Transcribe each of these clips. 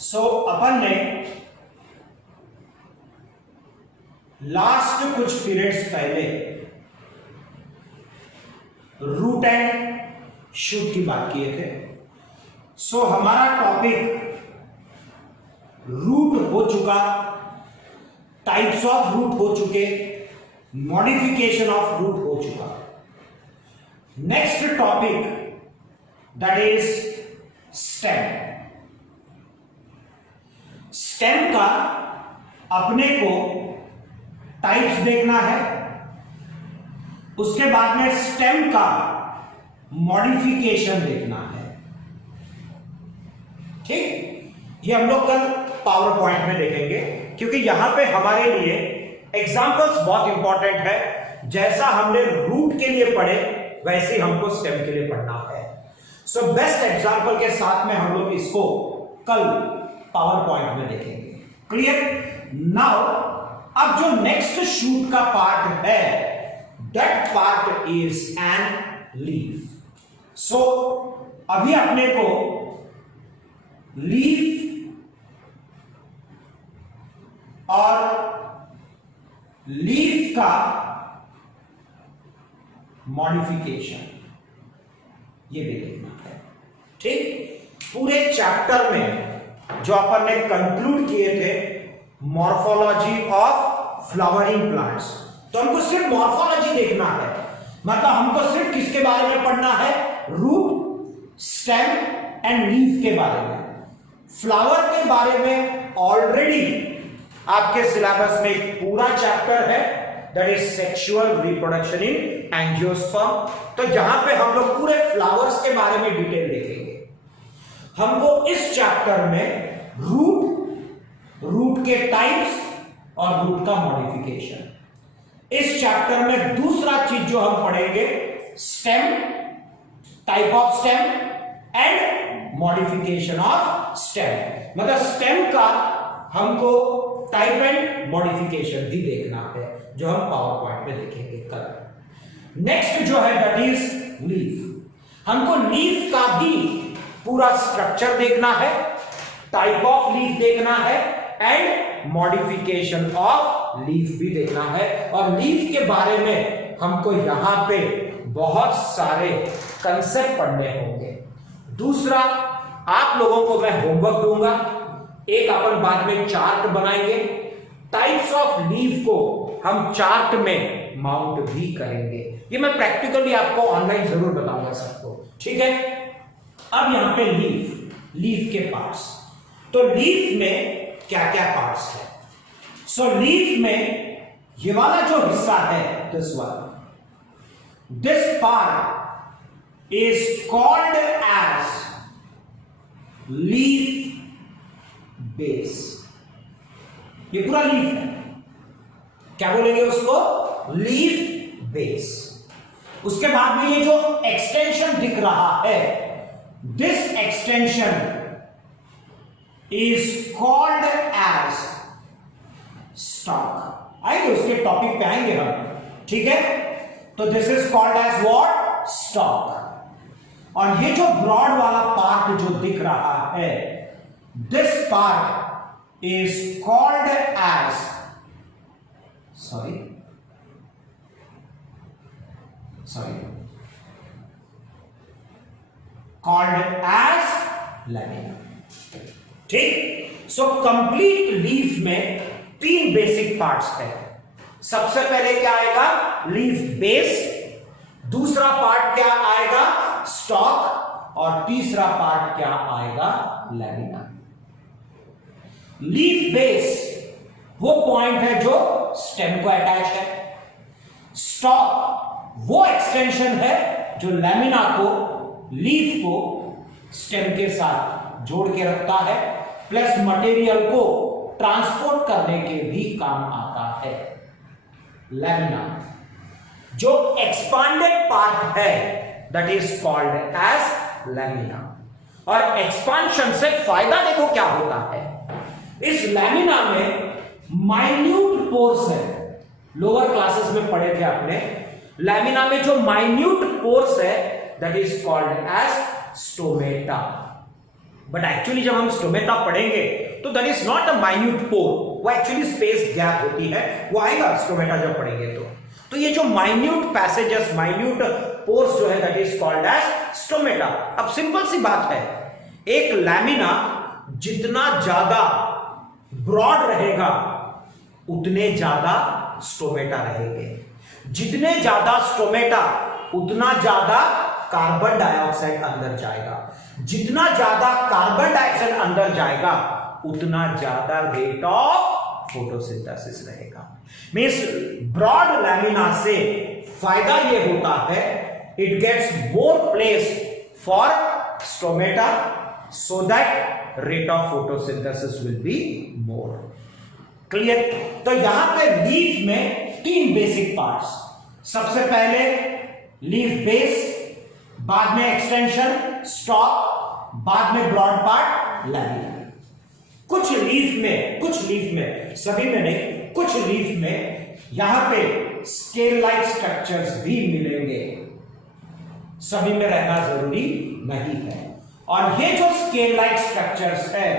अपन ने लास्ट कुछ पीरियड्स पहले रूट एंड शूट की बात किए थे। हमारा टॉपिक रूट हो चुका, टाइप्स ऑफ रूट हो चुके, मॉडिफिकेशन ऑफ रूट हो चुका। Next topic that is stem. Stem का अपने को टाइप्स देखना है, उसके बाद में स्टेम का मॉडिफिकेशन देखना है। ठीक, ये हम लोग कल पावर पॉइंट में देखेंगे, क्योंकि यहां पे हमारे लिए एग्जांपल्स बहुत इंपॉर्टेंट है। जैसा हमने रूट के लिए पढ़े वैसे ही हमको स्टेम के लिए पढ़ना है। बेस्ट एग्जांपल के साथ में हम लोग इसको कल पावर पॉइंट में देखेंगे। क्लियर? नाउ अब जो नेक्स्ट शूट का पार्ट है, that part is an leaf. अभी अपने को लीफ और लीफ का मॉडिफिकेशन ये भी देखना है। ठीक, पूरे चैप्टर में जो अपन ने कंक्लूड किए थे मॉर्फोलॉजी ऑफ फ्लावरिंग प्लांट्स, तो हमको सिर्फ मॉर्फोलॉजी देखना है। मतलब हमको सिर्फ किसके बारे में पढ़ना है? रूट, स्टेम एंड लीफ के बारे में। फ्लावर के बारे में ऑलरेडी आपके सिलेबस में एक पूरा चैप्टर है, that is sexual reproduction in angiosperm. तो जहां पे हम लोग पूरे फ्लावर्स के बारे में डिटेल देखेंगे। हमको इस चैप्टर में रूट के टाइप्स और रूट का मॉडिफिकेशन, इस चैप्टर में दूसरा चीज जो हम पढ़ेंगे stem, type of stem and modification of stem. मतलब स्टेम का हमको टाइप एंड मॉडिफिकेशन भी देखना है, जो हम पावर पॉइंट में देखेंगे कल। नेक्स्ट जो है दैट इज लीफ। हमको लीफ का भी पूरा स्ट्रक्चर देखना है, टाइप ऑफ लीफ देखना है एंड मॉडिफिकेशन ऑफ लीफ भी देखना है। और लीफ के बारे में हमको यहां पे बहुत सारे कंसेप्ट पढ़ने होंगे। दूसरा, आप लोगों को मैं होमवर्क दूंगा, एक अपन बाद में चार्ट बनाएंगे, टाइप्स ऑफ लीफ को हम चार्ट में माउंट भी करेंगे। ये मैं प्रैक्टिकली आपको ऑनलाइन जरूर बताऊंगा सबको। ठीक है, अब यहां पे लीफ के पार्ट्स। तो लीफ में क्या क्या पार्ट्स है? लीफ में ये वाला जो हिस्सा है, this part is called as leaf base. ये पूरा लीफ है, क्या बोलेंगे उसको? Leaf base. उसके बाद में ये जो एक्सटेंशन दिख रहा है, this extension is called as stalk. आएंगे उसके टॉपिक पे आएंगे हम। ठीक है, तो this is called as what? Stalk. और ये जो ब्रॉड वाला पार्ट जो दिख रहा है, this part is called as called as lamina. ठीक, कंप्लीट लीफ में 3 बेसिक पार्ट्स है। सबसे पहले क्या आएगा? Leaf base. दूसरा पार्ट क्या आएगा? स्टॉक। और तीसरा पार्ट क्या आएगा? लैमिना। लीफ बेस वो पॉइंट है जो स्टेम को अटैच है। स्टॉक वो एक्सटेंशन है जो लैमिना को, लीफ को स्टेम के साथ जोड़ के रखता है, प्लस मटेरियल को ट्रांसपोर्ट करने के भी काम आता है। लैमिना जो एक्सपांडेड पार्ट है, that is called as lamina. और एक्सपांशन से फायदा देखो क्या होता है। इस लैमिना में माइन्यूट पोर्स है, लोअर क्लासेस में पढ़े थे आपने। लैमिना में जो माइन्यूट पोर्स है, that is called as stomata. But actually जब हम स्टोमेटा पढ़ेंगे तो that is not a minute pore, वो एक्चुअली स्पेस गैप होती है, वो आएगा स्टोमेटा जब पढ़ेंगे तो ये जो माइन्यूट पैसेजेस, माइन्यूट पोर्स जो है that is called as stomata. अब सिंपल सी बात है, एक लैमिना जितना ज्यादा ब्रॉड रहेगा उतने ज्यादा स्टोमेटा रहेंगे, जितने ज्यादा स्टोमेटा उतना ज्यादा कार्बन डाइऑक्साइड अंदर जाएगा, जितना ज्यादा कार्बन डाइऑक्साइड अंदर जाएगा उतना ज्यादा रेट ऑफ फोटोसिंथेसिस रहेगा। मींस ब्रॉड लैमिना से फायदा ये होता है, it gets more place for stomata so that rate of photosynthesis will be more. Clear? तो यहां पे लीफ में 3 बेसिक पार्ट्स, सबसे पहले लीफ बेस, बाद में एक्सटेंशन स्टॉक, बाद में ब्रॉड पार्ट लैमिना। कुछ लीफ में, सभी में नहीं, कुछ लीफ में यहां पे स्केल लाइक स्ट्रक्चर्स भी मिलेंगे, सभी में रहना जरूरी नहीं है। और ये जो स्केल लाइक स्ट्रक्चर्स है,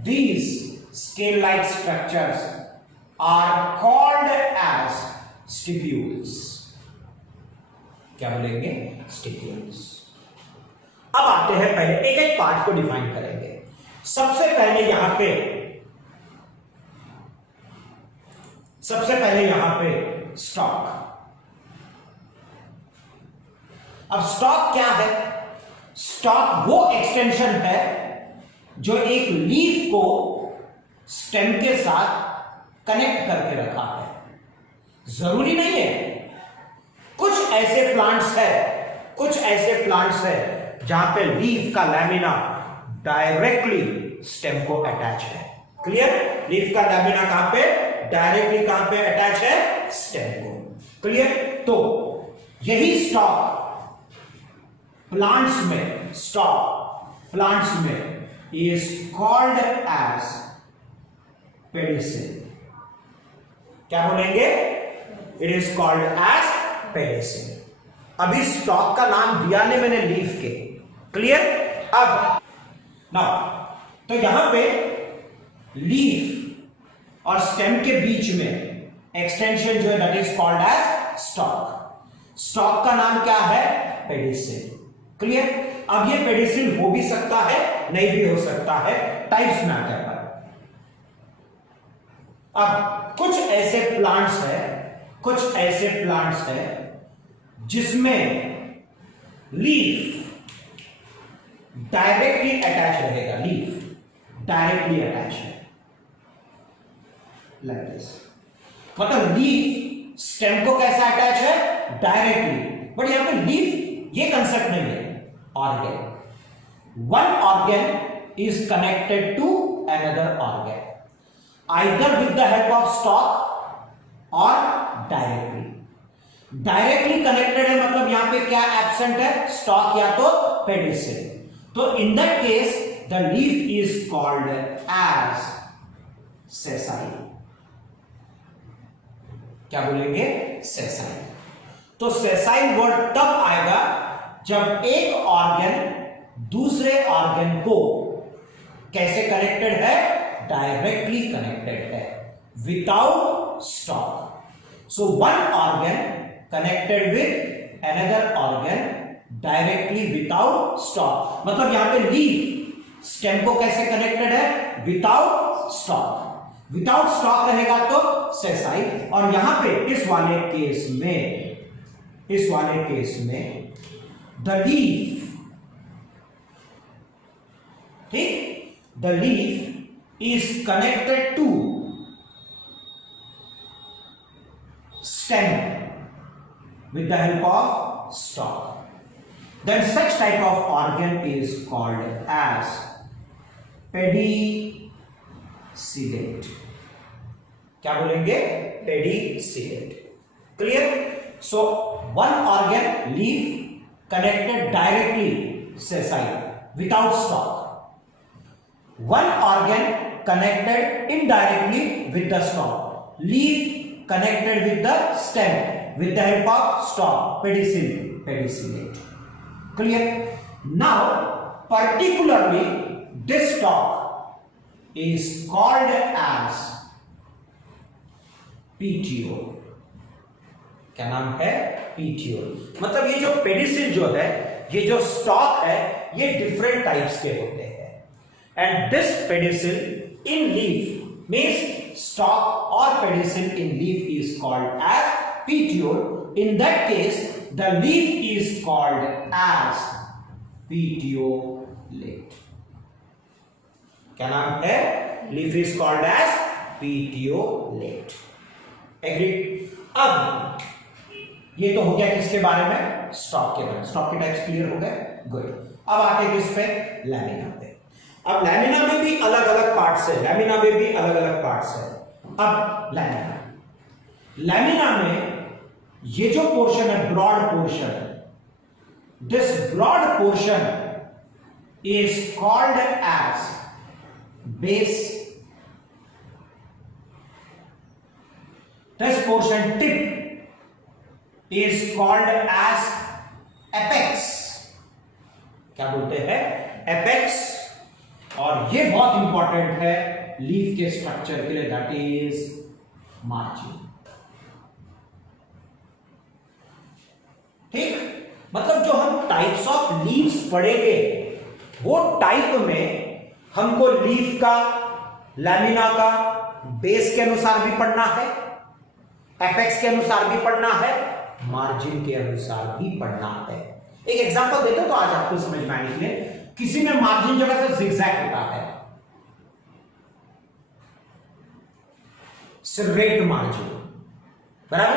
these scale like structures are called as stipules. क्या बोलेंगे? स्टिप्यूल्स। अब आते हैं, पहले एक एक पार्ट को डिफाइन करेंगे। सबसे पहले यहां पे स्टॉक। अब स्टॉक क्या है? स्टॉक वो एक्सटेंशन है जो एक लीफ को स्टेम के साथ कनेक्ट करके रखा है। जरूरी नहीं है, कुछ ऐसे प्लांट्स है जहां पे लीफ का लैमिना डायरेक्टली स्टेम को अटैच है। क्लियर? लीफ का लैमिना कहां पे डायरेक्टली अटैच है? स्टेम को। क्लियर? तो यही स्टॉक प्लांट्स में इज कॉल्ड एज पेडिसिल। क्या बोलेंगे? It is called as pedicel. अभी स्टॉक का नाम दिया ने मैंने लीफ के। क्लियर? अब नाउ तो यहां पे लीफ और स्टेम के बीच में एक्सटेंशन जो है that is called as stalk. Stalk का नाम क्या है? पेडिसिल। क्लियर? अब ये पेडिसिल हो भी सकता है, नहीं भी हो सकता है, टाइप्स में आता है। अब कुछ ऐसे प्लांट्स है जिसमें लीफ डायरेक्टली अटैच रहेगा, लीफ डायरेक्टली अटैच है लाइक दिस। मतलब लीफ स्टेम को कैसा अटैच है? डायरेक्टली। बट यहां पे लीफ ये कंसेप्ट नहीं है। Organ, one organ is connected to another organ either with the help of stalk or directly connected है, मतलब यहां पे क्या एब्सेंट है? स्टॉक या तो पेडिसिल। तो in that case the leaf is called as sessile. क्या बोलेंगे? सेसाइल। तो सेसाइल वर्ड तब आएगा जब एक ऑर्गन दूसरे ऑर्गन को कैसे कनेक्टेड है? डायरेक्टली कनेक्टेड है, without stock. So one organ connected with another organ directly without stock. मतलब यहां पे लीफ स्टेम को कैसे कनेक्टेड है? Without stock. विदाउट स्टॉक रहेगा तो सेसाइल। और यहां पे इस वाले केस में द लीफ, ठीक, the leaf is connected to stem with the help of stalk. Then such type of organ is called as pedicellate. क्या बोलेंगे? Pedicellate. Clear? So one organ, leaf, connected directly sessile without stalk. One organ connected indirectly with the stalk. Leaf connected with the stem with the help of stalk. Pedicellate. Clear? Now, particularly this stalk is called as petiole. क्या नाम है? Petiole. मतलब ये जो pedicel जो है, ये जो स्टॉक है, ये डिफरेंट टाइप्स के होते हैं। And this pedicel in leaf means stalk और pedicel in leaf is called as petiole. In that case, the leaf is called as petiolate. क्या नाम है? Leaf is called as petiolate. Agree? अब ये तो हो गया किसके बारे में? स्टॉक के बारे में। स्टॉक के टाइप्स क्लियर हो गए? गुड। अब आते किस पे? लैमिना पे। अब लैमिना में भी अलग अलग पार्ट्स है। लैमिना में भी अलग अलग पार्ट्स है। अब लैमिना में ये जो पोर्शन है, broad portion, this broad portion is called as base. This portion tip is called as apex. क्या बोलते हैं? एपेक्स। और ये बहुत इंपॉर्टेंट है लीफ के स्ट्रक्चर के लिए, दैट इज मार्जिन। ठीक? मतलब जो हम टाइप्स ऑफ लीव्स पढ़ेंगे, वो टाइप में हमको लीफ का, लैमिना का बेस के अनुसार भी पढ़ना है, एपेक्स के अनुसार भी पढ़ना है, मार्जिन के अनुसार भी पढ़ना है। एक एग्जांपल देते हो तो आज आपको समझ में आने के लिए, किसी में मार्जिन जगह से जिगजैग होता है, सिर्रेट मार्जिन, बराबर।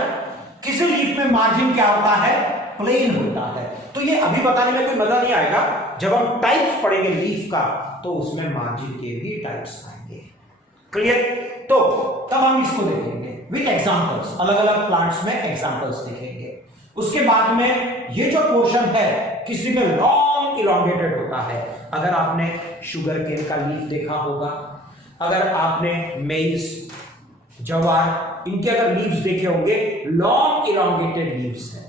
किसी लीफ में मार्जिन क्या होता है? प्लेन होता है। तो ये अभी बताने में कोई मजा नहीं आएगा, जब हम टाइप्स पढ़ेंगे लीफ का तो उसमें मार्जिन के भी टाइप्स आएंगे। क्लियर? तो तब हम इसको देखेंगे विद एग्जांपल्स, अलग अलग प्लांट्स में एग्जांपल्स देखेंगे। उसके बाद में ये जो पोर्शन है, किसी में लॉन्ग इलॉन्गेटेड होता है। अगर आपने शुगर केन का लीफ देखा होगा, अगर आपने मेज, जवार, इनके अगर लीव्स देखे होंगे, लॉन्ग इलॉन्गेटेड लीव्स है।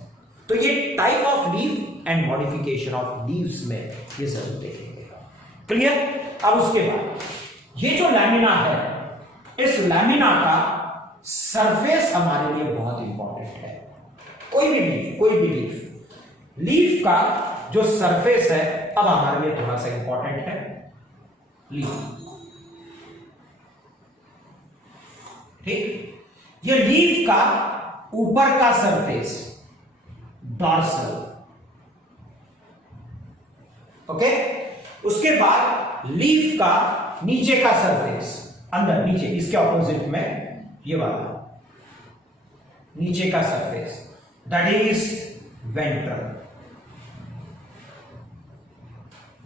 तो ये type of leaf and modification of leaves में ये जरूर देखेंगे। क्लियर? अब उसके बाद ये जो लैमिना है, इस लैमिना का सरफेस हमारे लिए बहुत इंपॉर्टेंट है। कोई भी लीफ का जो सरफेस है, अब हमारे लिए थोड़ा सा इंपॉर्टेंट है। लीफ, ठीक? ये लीफ का ऊपर का सरफेस डॉर्सल, ओके। उसके बाद लीफ का नीचे का सरफेस, अंदर नीचे, इसके ऑपोजिट में ये वाला नीचे का surface, that is ventral,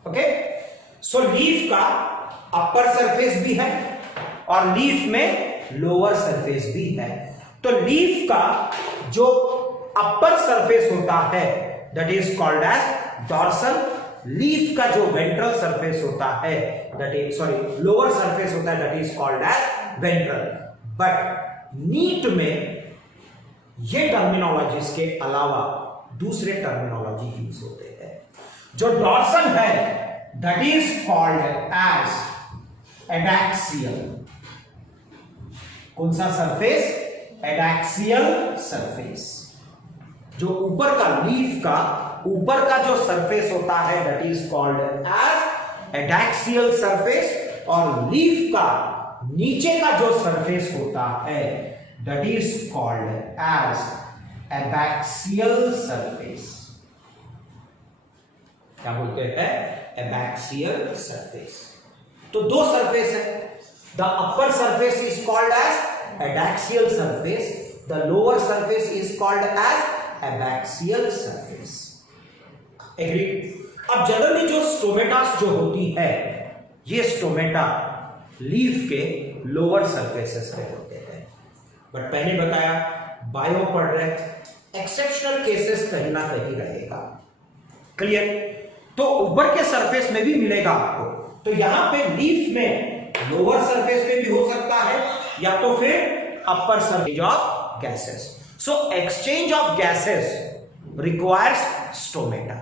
okay. So leaf का अपर सरफेस भी है और लीफ में लोअर सरफेस भी है। तो लीफ का जो अपर सरफेस होता है that is called as dorsal. Leaf का जो वेंट्रल सरफेस होता है, दैट इज लोअर सरफेस होता है, that is called as ventral. But NEET में ये टर्मिनोलॉजीज के अलावा दूसरे टर्मिनोलॉजी यूज होते हैं। जो डॉर्सल है that is called as adaxial. कौन सा सरफेस? Adaxial surface. जो ऊपर का, लीफ का ऊपर का जो सरफेस होता है that is called as adaxial surface, और लीफ का नीचे का जो सरफेस होता है that is called as abaxial surface. क्या बोलते हैं? Abaxial surface. तो दो सरफेस है, the upper surface is called as adaxial surface, the lower surface is called as abaxial surface. Agree? अब जनरली जो स्टोमेटास जो होती है, ये स्टोमेटा लीफ के लोअर सरफेसेस पे होते हैं। बट पहले बताया बायो पढ़ रहे, एक्सेप्शनल केसेस कहीं ना कहीं रहेगा। क्लियर? तो ऊपर के सरफेस में भी मिलेगा आपको। तो यहां पे लीफ में लोअर सरफेस पे भी हो सकता है, या तो फिर upper surface of gases. So exchange of gases requires stomata.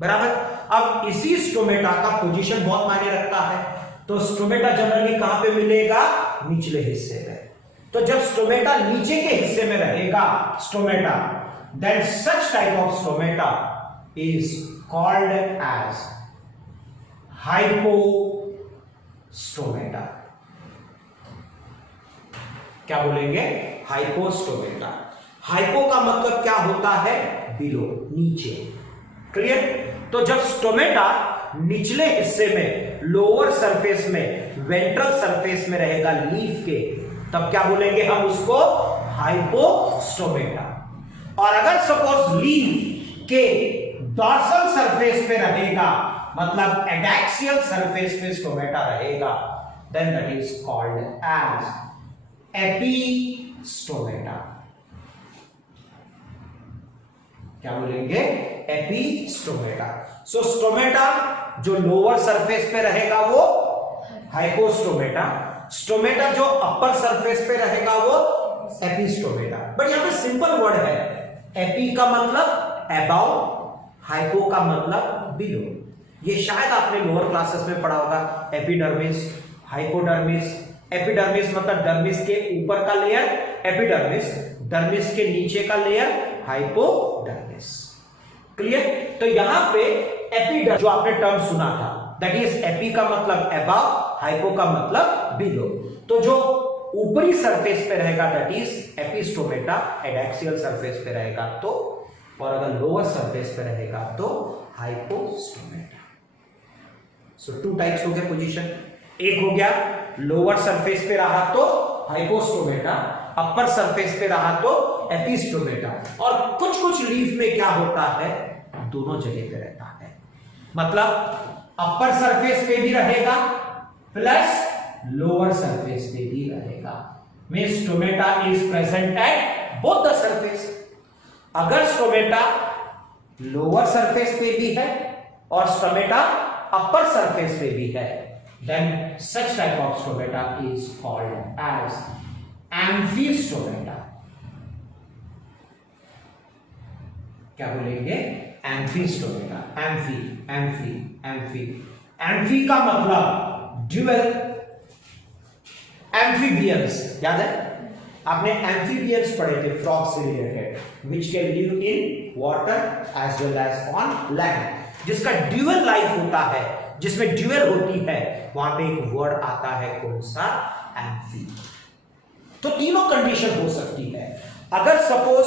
बराबर। अब इसी स्टोमेटा का पोजीशन बहुत मायने रखता है, तो स्टोमेटा जनरली कहां पे मिलेगा? निचले हिस्से में। तो जब स्टोमेटा नीचे के हिस्से में रहेगा stomata, then such type of stomata is called as hypostomata. क्या बोलेंगे? हाइपोस्टोमेटा। हाइपो का मतलब क्या होता है? बिलो, नीचे। क्लियर? तो जब स्टोमेटा निचले हिस्से में, लोअर सरफेस में, वेंट्रल सरफेस में रहेगा लीफ के, तब क्या बोलेंगे हम उसको? हाइपोस्टोमेटा। और अगर सपोज लीफ के डॉर्सल सरफेस पे रहेगा, मतलब एडैक्सियल सरफेस पे स्टोमेटा रहेगा, then that is called as epistomata. क्या बोलेंगे? एपिस्टोमेटा। सो स्टोमेटा जो लोअर सरफेस पे रहेगा वो हाइपोस्टोमेटा, स्टोमेटा जो अपर सरफेस पे रहेगा वो एपिस्टोमेटा। बट यहां पे सिंपल वर्ड है, एपी का मतलब अबाउ, हाइपो का मतलब बिलो। ये शायद आपने लोअर क्लासेस में पढ़ा होगा, एपिडर्मिस, हाइपोडर्मिस। एपिडर्मिस मतलब डर्मिस के ऊपर का लेयर एपिडर्मिस, डर्मिस के नीचे का लेयर हाइपोडर्मिस। क्लियर? तो यहां पे एपिडर्मिस जो आपने टर्म सुना था, दैट इज एपी का मतलब अबव, हाइपो का मतलब बिलो। तो जो ऊपरी सरफेस पे रहेगा दैट इज एपिस्टोमेटा, एडैक्सियल सरफेस पे रहेगा तो, और अगर लोअर सरफेस पे रहेगा तो हाइपोस्टोमेटा। सो टू टाइप्स हो गए पोजीशन। एक हो गया लोअर सरफेस पे रहा तो हाइपोस्टोमेटा, अपर सरफेस पे रहा तो एपिस्टोमेटा। और कुछ कुछ लीफ में क्या होता है? दोनों जगह पे रहता है, मतलब अपर सरफेस पे भी रहेगा प्लस लोअर सरफेस पे भी रहेगा। Means stomata is present at both the surface. अगर स्टोमेटा लोअर सरफेस पे भी है और स्टोमेटा अपर सरफेस पे भी है, then such type of stomata is called as amphistoma। क्या बोलेंगे? Amphistomata. Amphi, amphi, amphi. Amphi का मतलब ड्यूअल। एम्फीबियंस याद है? आपने एम्फीबियंस पढ़े थे, फ्रॉग से related, which can live in water as well as on land, जिसका ड्यूअल लाइफ होता है, जिसमें ड्यूअल होती है, वहां पे एक वर्ड आता है कौन सा? एम्फी। तो तीनों कंडीशन हो सकती है। अगर सपोज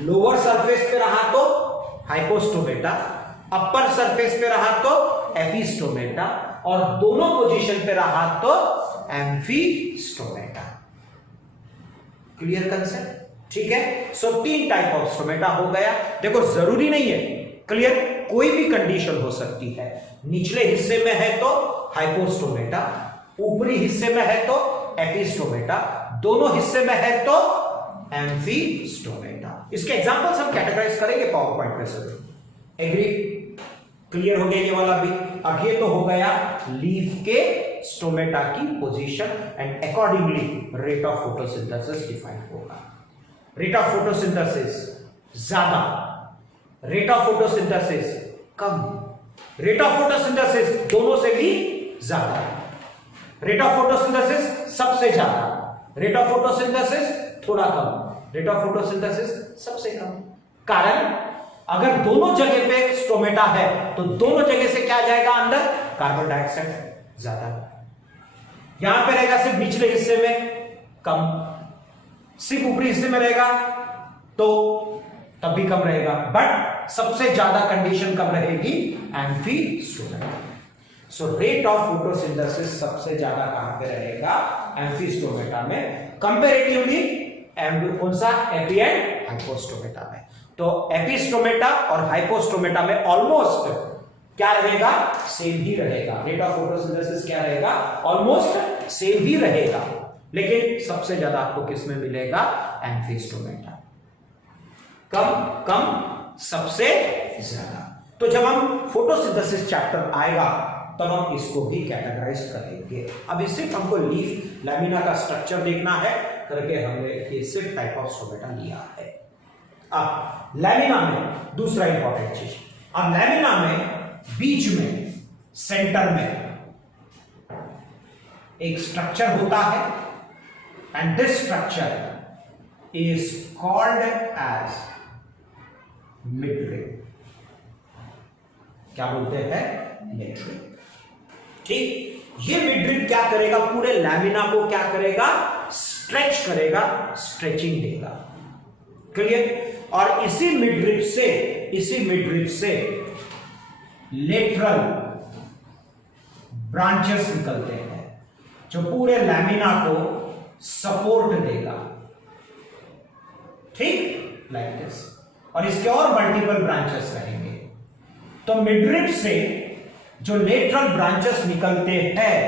लोअर सरफेस पे रहा तो हाइपोस्टोमेटा, अपर सरफेस पे रहा तो एपिस्टोमेटा, और दोनों पोजीशन पे रहा तो एम्फीस्टोमेटा। Clear concept? ठीक है। सो तीन टाइप ऑफ स्टोमेटा हो गया। देखो जरूरी नहीं है, क्लियर, कोई भी कंडीशन हो सकती है। निचले हिस्से में है तो हाइपोस्टोमेटा, ऊपरी हिस्से में है तो एपिस्टोमेटा, दोनों हिस्से में है तो एम्फीस्टोमेटा। इसके एग्जांपल्स हम कैटेगराइज करेंगे पावर पॉइंट पे जरूर। एग्री? क्लियर हो गया ये वाला भी। अब ये तो हो गया लीफ के स्टोमेटा की position and accordingly rate of photosynthesis define होगा। रेट ऑफ फोटोसिंथेसिस ज्यादा, rate of photosynthesis come, rate of photosynthesis दोनों से भी ज्यादा, रेट ऑफ फोटोसिंथेसिस सबसे ज्यादा, रेट ऑफ फोटोसिंथेसिस थोड़ा कम, रेट ऑफ फोटोसिंथेसिस सबसे कम। कारण अगर दोनों जगह पे स्टोमेटा है तो दोनों जगह से क्या जाएगा अंदर? कार्बन डाइऑक्साइड ज्यादा। यहां पे रहेगा सिर्फ निचले हिस्से में कम, सिर्फ ऊपरी हिस्से में रहेगा तो तब भी कम रहेगा, बट सबसे ज्यादा कंडीशन कम रहेगी एम्फीस्टोमेटा। सो रेट ऑफ फोटोसिंथेसिस सबसे ज्यादा कहां पे रहेगा? एम्फीस्टोमेटा में, कंपैरेटिवली कौन सा? एपी एंड हाइपोस्टोमेटा में। तो एपिस्टोमेटा और हाइपोस्टोमेटा में ऑलमोस्ट क्या रहेगा? सेम ही रहेगा। रेट ऑफ फोटोसिंथेसिस क्या रहेगा? ऑलमोस्ट सेम ही रहेगा, लेकिन सबसे ज्यादा आपको किस में मिलेगा? एम्फीस्टोमेटा। कम कम सबसे ज्यादा। तो जब हम फोटोसिंथेसिस चैप्टर आएगा तब हम इसको भी कैटेगराइज करेंगे। अभी सिर्फ हमको लीफ लैमिना का स्ट्रक्चर देखना है करके हमने ये सिर्फ टाइप ऑफ स्टोमेटा लिया है। अब लैमिना में दूसरा इंपॉर्टेंट चीज, अब लैमिना में बीच में सेंटर में एक स्ट्रक्चर होता है and this structure is called as midrib. क्या बोलते हैं? मिडरिब। ठीक, ये मिडरिब क्या करेगा? पूरे लैमिना को क्या करेगा? स्ट्रेच करेगा, स्ट्रेचिंग देगा। क्लियर? और इसी मिडरिब से लेटरल ब्रांचेस निकलते हैं जो पूरे लैमिना को सपोर्ट देगा। ठीक, लाइक दिस। और इसके और मल्टीपल ब्रांचेस रहेंगे। तो मिडरिब से जो लेटरल ब्रांचेस निकलते हैं,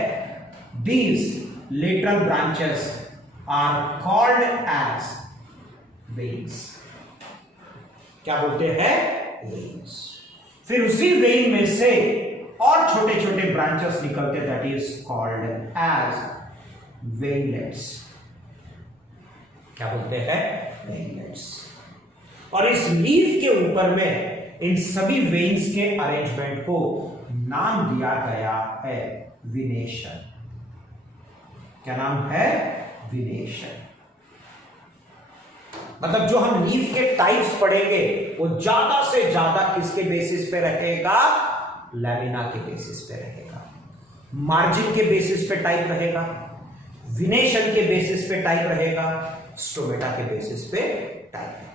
these lateral branches are called as veins. क्या बोलते हैं? वेन्स। फिर उसी वेन में से और छोटे छोटे ब्रांचेस निकलते, that is called as veinlets. क्या बोलते हैं? वेनलेट्स। और इस लीफ के ऊपर में इन सभी वेन्स के अरेंजमेंट को नाम दिया गया है विनेशन। क्या नाम है? विनेशन। मतलब जो हम लीफ के टाइप्स पढ़ेंगे वो ज्यादा से ज्यादा किसके बेसिस पे रहेगा? लैमिना के बेसिस पे रहेगा। मार्जिन के बेसिस पे टाइप रहेगा, विनेशन के बेसिस पे टाइप रहेगा, स्टोमेटा के बेसिस पे टाइप रहेगा।